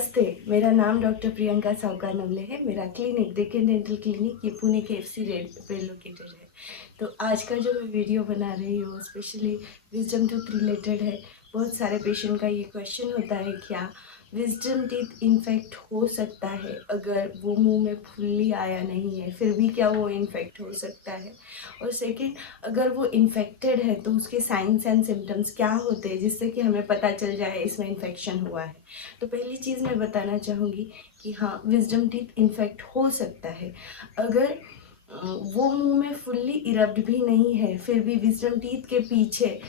नमस्ते, मेरा नाम डॉक्टर प्रियंका सावकार नवले है। मेरा क्लिनिक डेक्कन डेंटल क्लिनिक ये पुणे के एफसी रोड पे लोकेटेड है। तो आज का जो मैं वीडियो बना रही हूँ स्पेशली विजडम टूथ रिलेटेड है। बहुत सारे पेशेंट का ये क्वेश्चन होता है, क्या विजडम टीथ इन्फेक्ट हो सकता है अगर वो मुंह में फुल्ली आया नहीं है, फिर भी क्या वो इन्फेक्ट हो सकता है। और सेकंड, अगर वो इन्फेक्टेड है तो उसके साइंस एंड सिम्टम्स क्या होते हैं जिससे कि हमें पता चल जाए इसमें इन्फेक्शन हुआ है। तो पहली चीज़ मैं बताना चाहूँगी कि हाँ, विजडम टीथ इन्फेक्ट हो सकता है अगर वो मुंह में फुल्ली इरप्ट भी नहीं है, फिर भी विजडम टीथ के पीछे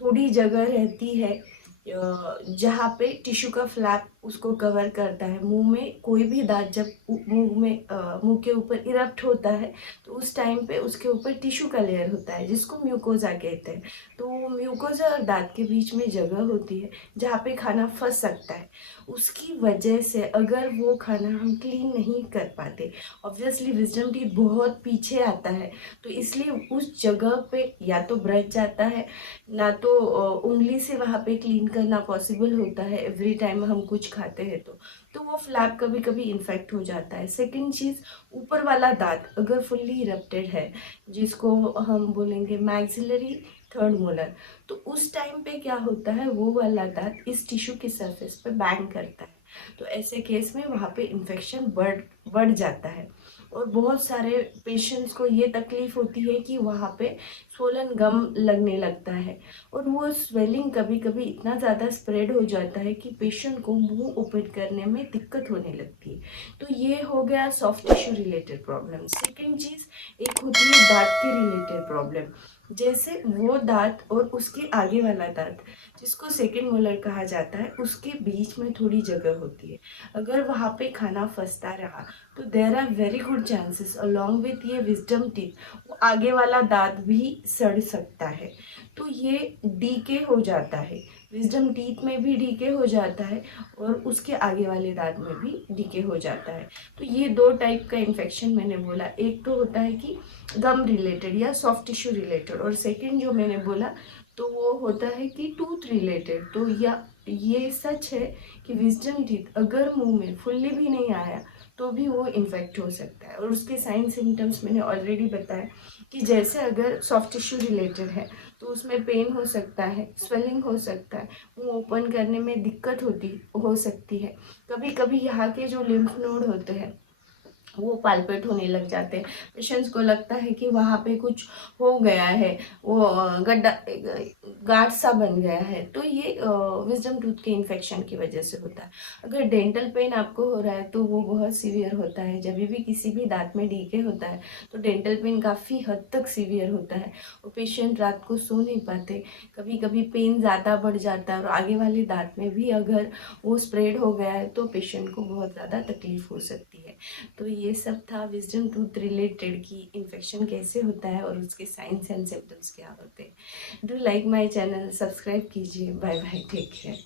थोड़ी जगह रहती है जहाँ पे टिश्यू का फ्लैप उसको कवर करता है। मुंह में कोई भी दांत जब मुंह के ऊपर इरप्ट होता है तो उस टाइम पे उसके ऊपर टिश्यू का लेयर होता है जिसको म्यूकोजा कहते हैं। तो म्यूकोजा और दांत के बीच में जगह होती है जहाँ पे खाना फंस सकता है। उसकी वजह से अगर वो खाना हम क्लीन नहीं कर पाते, ऑब्वियसली विजडम टीथ बहुत पीछे आता है, तो इसलिए उस जगह पे या तो ब्रश जाता है, ना तो उंगली से वहाँ पे क्लीन करना पॉसिबल होता है एवरी टाइम हम कुछ खाते हैं तो वो फ्लैप कभी कभी इन्फेक्ट हो जाता है। सेकंड चीज़, ऊपर वाला दांत अगर फुल्ली इरप्टेड है, जिसको हम बोलेंगे मैक्सिलरी थर्ड मोलर, तो उस टाइम पे क्या होता है, वो वाला दांत इस टिश्यू की सरफेस पे बैंग करता है। तो ऐसे केस में वहाँ पे इन्फेक्शन बढ़ जाता है। और बहुत सारे पेशेंट्स को ये तकलीफ होती है कि वहाँ पे स्वोलन गम लगने लगता है और वो स्वेलिंग कभी कभी इतना ज़्यादा स्प्रेड हो जाता है कि पेशेंट को मुंह ओपन करने में दिक्कत होने लगती है। तो ये हो गया soft tissue related problem. Second चीज़ एक होती है दांत के रिलेटेड प्रॉब्लम, जैसे वो दांत और उसके आगे वाला दांत जिसको सेकेंड मोलर कहा जाता है, उसके बीच में थोड़ी जगह होती है। अगर वहाँ पे खाना फंसता रहा तो there are very good chances along with ये विजडम टीथ वो आगे वाला दांत भी सड़ सकता है। तो ये डीके हो जाता है, विजडम टीथ में भी डीके हो जाता है और उसके आगे वाले दांत में भी डीके हो जाता है। तो ये दो टाइप का इन्फेक्शन मैंने बोला, एक तो होता है कि गम रिलेटेड या सॉफ्ट टिश्यू रिलेटेड, और सेकंड जो मैंने बोला तो वो होता है कि टूथ रिलेटेड। तो या ये सच है कि विजडम टीथ अगर मुंह में फुल्ली भी नहीं आया तो भी वो इन्फेक्ट हो सकता है। और उसके साइन सिम्टम्स मैंने ऑलरेडी बताया कि जैसे अगर सॉफ्ट टिश्यू रिलेटेड है तो उसमें पेन हो सकता है, स्वेलिंग हो सकता है, मुंह ओपन करने में दिक्कत हो सकती है। कभी कभी यहाँ के जो लिम्फ नोड होते हैं वो पाल्पेट होने लग जाते हैं। पेशेंट्स को लगता है कि वहाँ पे कुछ हो गया है, वो गड्ढा गांठ सा बन गया है। तो ये विजडम टूथ के इन्फेक्शन की वजह से होता है। अगर डेंटल पेन आपको हो रहा है तो वो बहुत सीवियर होता है। जब भी किसी भी दांत में डीके होता है तो डेंटल पेन काफ़ी हद तक सीवियर होता है और पेशेंट रात को सो नहीं पाते। कभी कभी पेन ज़्यादा बढ़ जाता है और आगे वाले दांत में भी अगर वो स्प्रेड हो गया है तो पेशेंट को बहुत ज़्यादा तकलीफ हो सकती है। तो ये सब था विजडम टूथ रिलेटेड की इन्फेक्शन कैसे होता है और उसके साइंस एंड सिम्टम्स क्या होते हैं। Do like my channel, subscribe कीजिए। Bye bye, take care.